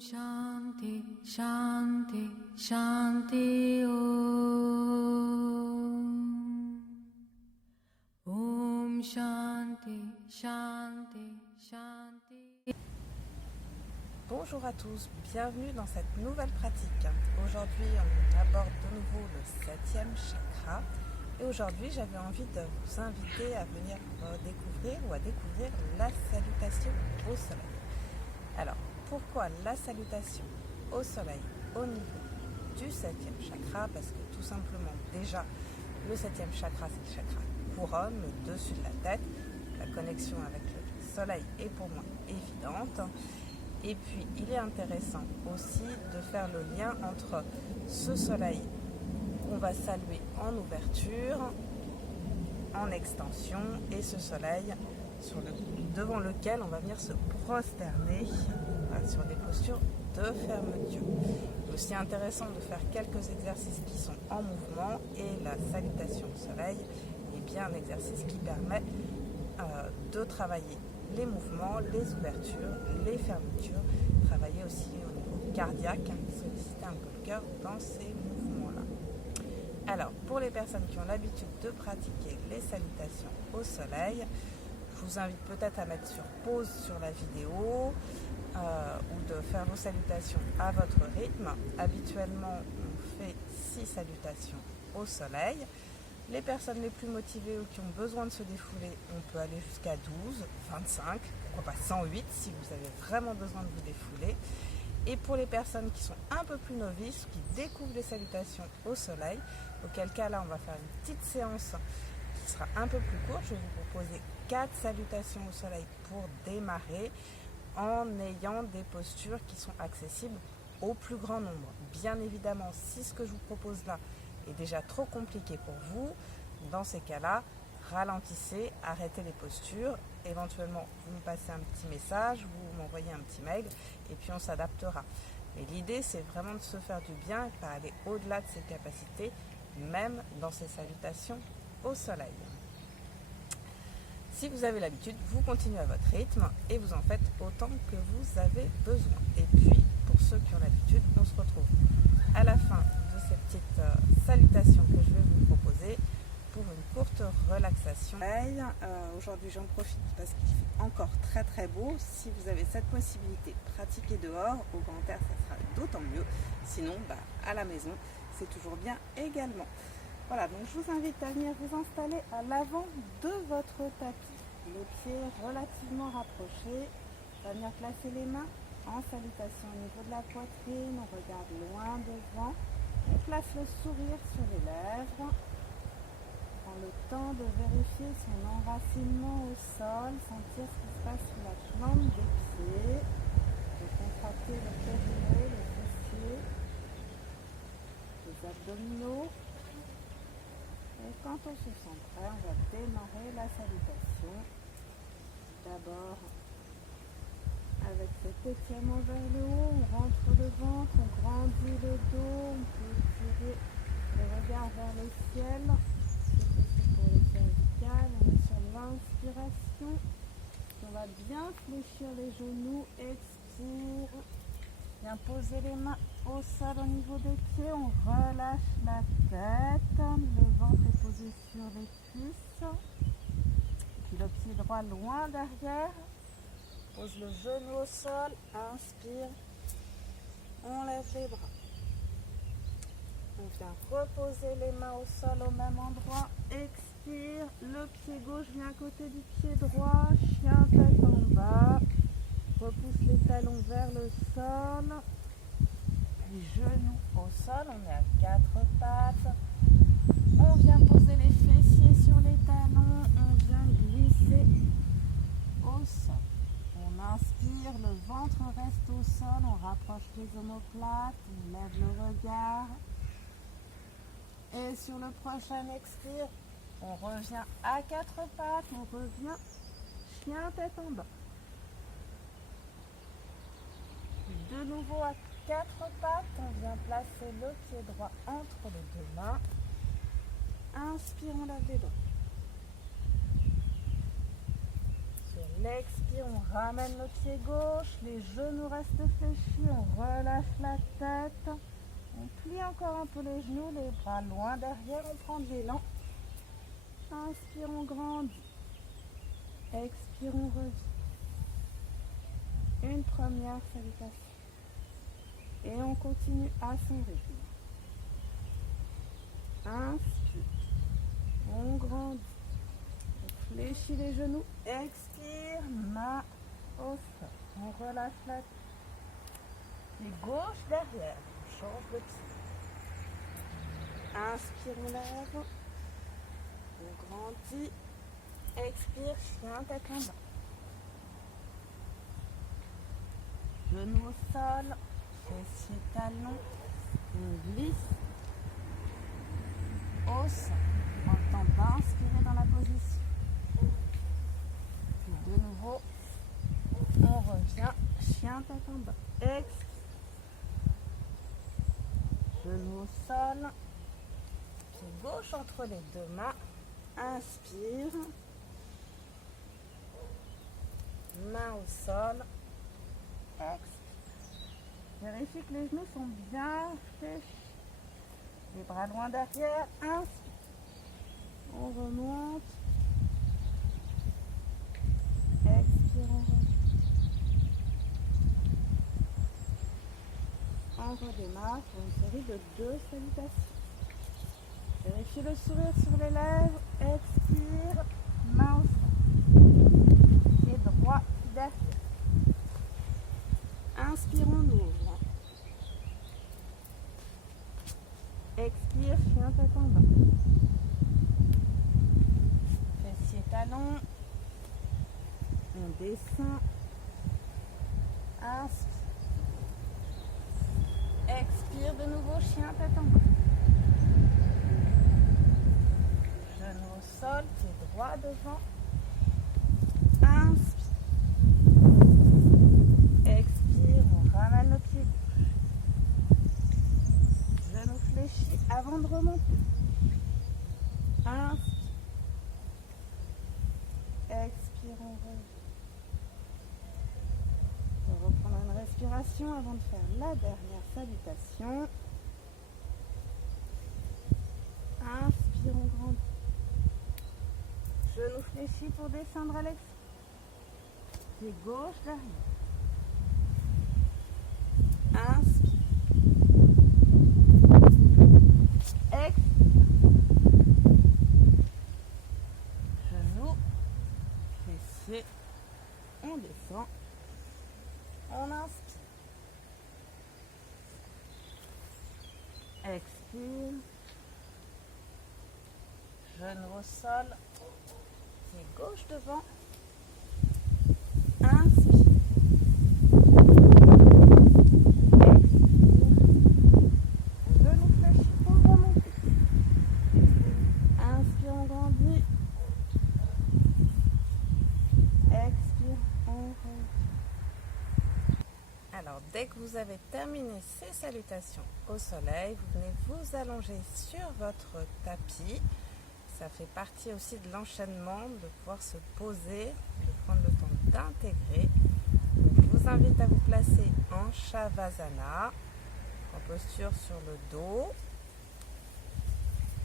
Shanti, Shanti, Shanti Om Shanti, Shanti, Shanti. Bonjour à tous, bienvenue dans cette nouvelle pratique. Aujourd'hui, on aborde de nouveau le 7e chakra. Et aujourd'hui, j'avais envie de vous inviter à venir découvrir la salutation au soleil. Alors, pourquoi la salutation au soleil au niveau du 7e chakra? Parce que tout simplement, déjà, le 7e chakra, c'est le chakra couronne, le dessus de la tête. La connexion avec le soleil est pour moi évidente. Et puis, il est intéressant aussi de faire le lien entre ce soleil qu'on va saluer en ouverture, en extension, et ce soleil devant lequel on va venir se prosterner sur des postures de fermeture. C'est aussi intéressant de faire quelques exercices qui sont en mouvement, et la salutation au soleil est bien un exercice qui permet de travailler les mouvements, les ouvertures, les fermetures, travailler aussi au niveau cardiaque, solliciter un peu le cœur dans ces mouvements-là. Alors, pour les personnes qui ont l'habitude de pratiquer les salutations au soleil, je vous invite peut-être à mettre sur pause sur la vidéo ou de faire vos salutations à votre rythme. Habituellement, on fait 6 salutations au soleil. Les personnes les plus motivées ou qui ont besoin de se défouler, on peut aller jusqu'à 12, 25, pourquoi pas 108 si vous avez vraiment besoin de vous défouler. Et pour les personnes qui sont un peu plus novices, qui découvrent les salutations au soleil, auquel cas là on va faire une petite séance qui sera un peu plus courte. Je vais vous proposer 4 salutations au soleil pour démarrer en ayant des postures qui sont accessibles au plus grand nombre. Bien évidemment, si ce que je vous propose là est déjà trop compliqué pour vous, dans ces cas-là, ralentissez, arrêtez les postures, éventuellement vous me passez un petit message, vous m'envoyez un petit mail et puis on s'adaptera. Mais l'idée c'est vraiment de se faire du bien et de aller au-delà de ses capacités, même dans ces salutations au soleil. Si vous avez l'habitude, vous continuez à votre rythme et vous en faites autant que vous avez besoin. Et puis, pour ceux qui ont l'habitude, on se retrouve à la fin de ces petites salutations que je vais vous proposer pour une courte relaxation. Aujourd'hui, j'en profite parce qu'il fait encore très très beau. Si vous avez cette possibilité, pratiquez dehors. Au grand air, ça sera d'autant mieux. Sinon, à la maison, c'est toujours bien également. Voilà, donc je vous invite à venir vous installer à l'avant de votre tapis, les pieds relativement rapprochés. On va venir placer les mains en salutation au niveau de la poitrine, on regarde loin devant, on place le sourire sur les lèvres, on prend le temps de vérifier son enracinement au sol, sentir ce qui se passe sous la plante des pieds, de contracter le périnée, les fessiers, les abdominaux. Et quand on se sent prêt, on va démarrer la salutation. D'abord, avec cet étirement vers le haut, on rentre le ventre, on grandit le dos, on peut tirer le regard vers le ciel. C'est possible pour les cervicales. On est sur l'inspiration. On va bien fléchir les genoux, expire. Bien poser les mains au sol au niveau des pieds, on relâche la tête, le ventre est posé sur les cuisses, puis le pied droit loin derrière, pose le genou au sol, inspire, on lève les bras. On vient reposer les mains au sol au même endroit, expire, le pied gauche vient à côté du pied droit, chien tête en bas. Repousse les talons vers le sol, puis genoux au sol, on est à 4 pattes. On vient poser les fessiers sur les talons, on vient glisser au sol. On inspire, le ventre reste au sol, on rapproche les omoplates, on lève le regard. Et sur le prochain expire, on revient à 4 pattes, on revient chien tête en bas. De nouveau à 4 pattes, on vient placer le pied droit entre les deux mains. Inspire, on lève les doigts. Sur l'expire, on ramène le pied gauche, les genoux restent reste fléchi, on relâche la tête. On plie encore un peu les genoux, les bras loin derrière, on prend de l'élan. Inspire, on grandit. Expire, on revient. Une première salutation. Et on continue à son rythme. Inspire. On grandit. On fléchit les genoux. Expire, main au sol. On relâche la tête. Pied gauche derrière. On change de pied. Inspire, on lève. On grandit. Expire, chien, tête en bas. Genoux au sol. Fessiers, talons. On glisse. Au sol. Prends le temps d'inspirer dans la position. Puis de nouveau, on revient. Chien, tête en bas. Expire. Genoux au sol. Pied gauche entre les deux mains. Inspire. Main au sol. Expire. Vérifie que les genoux sont bien fléchis. Les bras loin derrière. Inspire. On remonte. Expire, on remonte. On redémarre pour une série de 2 salutations. Vérifie le sourire sur les lèvres. Expire. Main au sol. Pied droit derrière. Inspire, on ouvre. Expire, chien, tête en bas. Fessiers, talons. On descend. Inspire. Expire de nouveau, chien, tête en bas. Genou au sol, pied droit devant. Inspire. Expire, on ramène le pied gauche. Genou fléchi avant de remonter. Inspire. Expire, on revient. On va reprendre une respiration avant de faire la dernière salutation. Inspire, on grandit. Genou fléchi pour descendre à l'extérieur. Pied gauche derrière. Inspire. Expire. Genou. Fessier. On descend. On inspire. Expire. Genou au sol. Pied gauche devant. Inspire. Alors, dès que vous avez terminé ces salutations au soleil, vous venez vous allonger sur votre tapis. Ça fait partie aussi de l'enchaînement, de pouvoir se poser, de prendre le temps d'intégrer. Donc, je vous invite à vous placer en Shavasana, en posture sur le dos.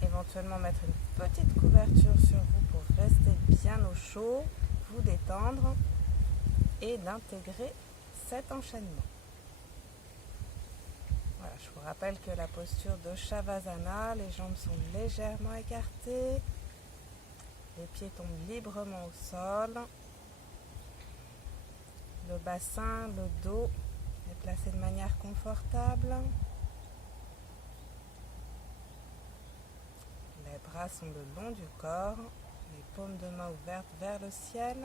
Éventuellement mettre une petite couverture sur vous pour rester bien au chaud, vous détendre et d'intégrer cet enchaînement. Voilà, je vous rappelle que la posture de Shavasana, les jambes sont légèrement écartées, les pieds tombent librement au sol, le bassin, le dos est placé de manière confortable, les bras sont le long du corps, les paumes de main ouvertes vers le ciel.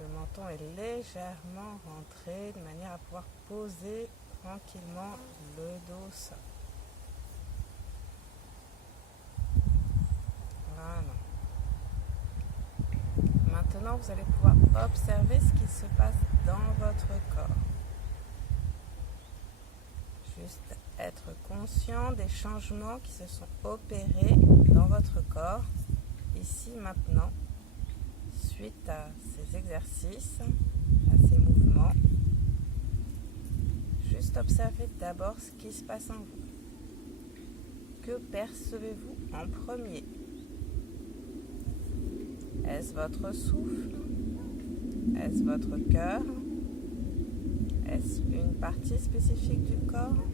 Le menton est légèrement rentré de manière à pouvoir poser tranquillement le dos au sol. Voilà. Maintenant, vous allez pouvoir observer ce qui se passe dans votre corps. Juste être conscient des changements qui se sont opérés dans votre corps, ici, maintenant, suite à ces exercices, à ces mouvements. juste observer d'abord ce qui se passe en vous. Que percevez-vous en premier? Est-ce votre souffle? Est-ce votre cœur? Est-ce une partie spécifique du corps?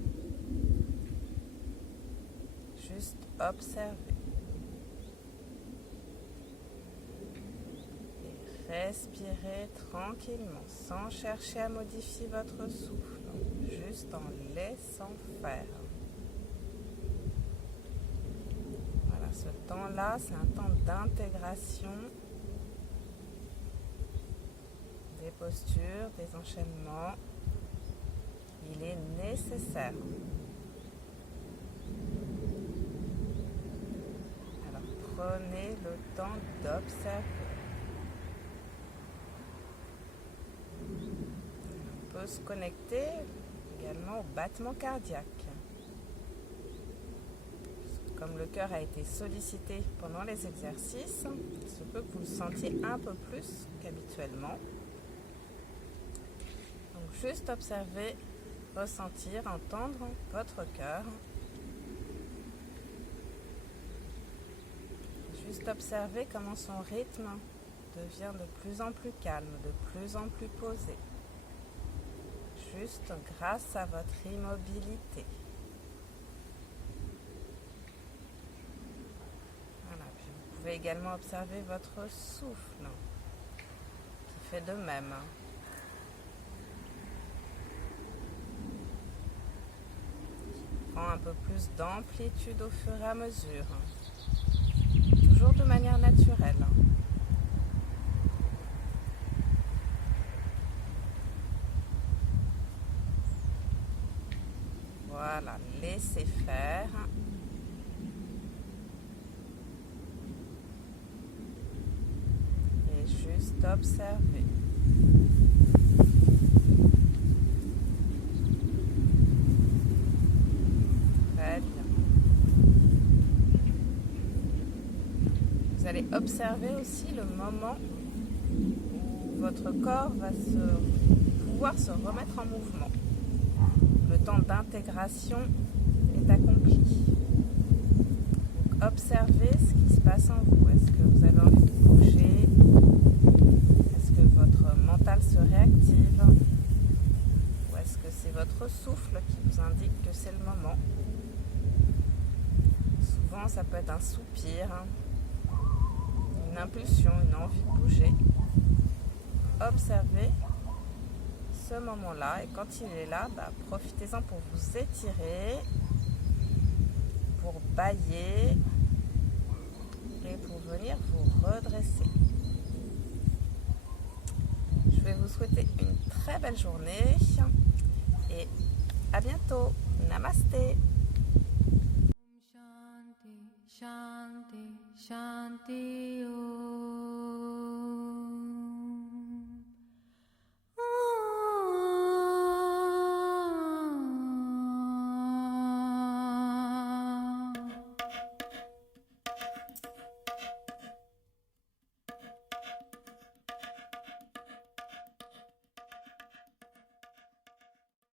Juste observez. Et respirez tranquillement, sans chercher à modifier votre souffle, juste en laissant faire. Voilà, ce temps-là, c'est un temps d'intégration des postures, des enchaînements. Il est nécessaire. Alors prenez le temps d'observer. On peut se connecter également au battement cardiaque. Comme le cœur a été sollicité pendant les exercices, il se peut que vous le sentiez un peu plus qu'habituellement. Donc juste observer, ressentir, entendre votre cœur. Juste observer comment son rythme devient de plus en plus calme, de plus en plus posé. Juste grâce à votre immobilité. Voilà. Puis vous pouvez également observer votre souffle qui fait de même. Prend un peu plus d'amplitude au fur et à mesure. Toujours de manière naturelle. Voilà, laissez faire. Et juste observer. Très bien. Vous allez observer aussi le moment où votre corps va pouvoir se remettre en mouvement. Le temps d'intégration est accompli. Donc observez ce qui se passe en vous. Est-ce que vous avez envie de bouger? Est-ce que votre mental se réactive? Ou est-ce que c'est votre souffle qui vous indique que c'est le moment? Souvent, ça peut être un soupir, une impulsion, une envie de bouger. Observez ce moment-là et quand il est là, profitez-en pour vous étirer, pour bâiller et pour venir vous redresser. Je vais vous souhaiter une très belle journée et à bientôt. Namasté. Shanti, Shanti, Shanti, Om.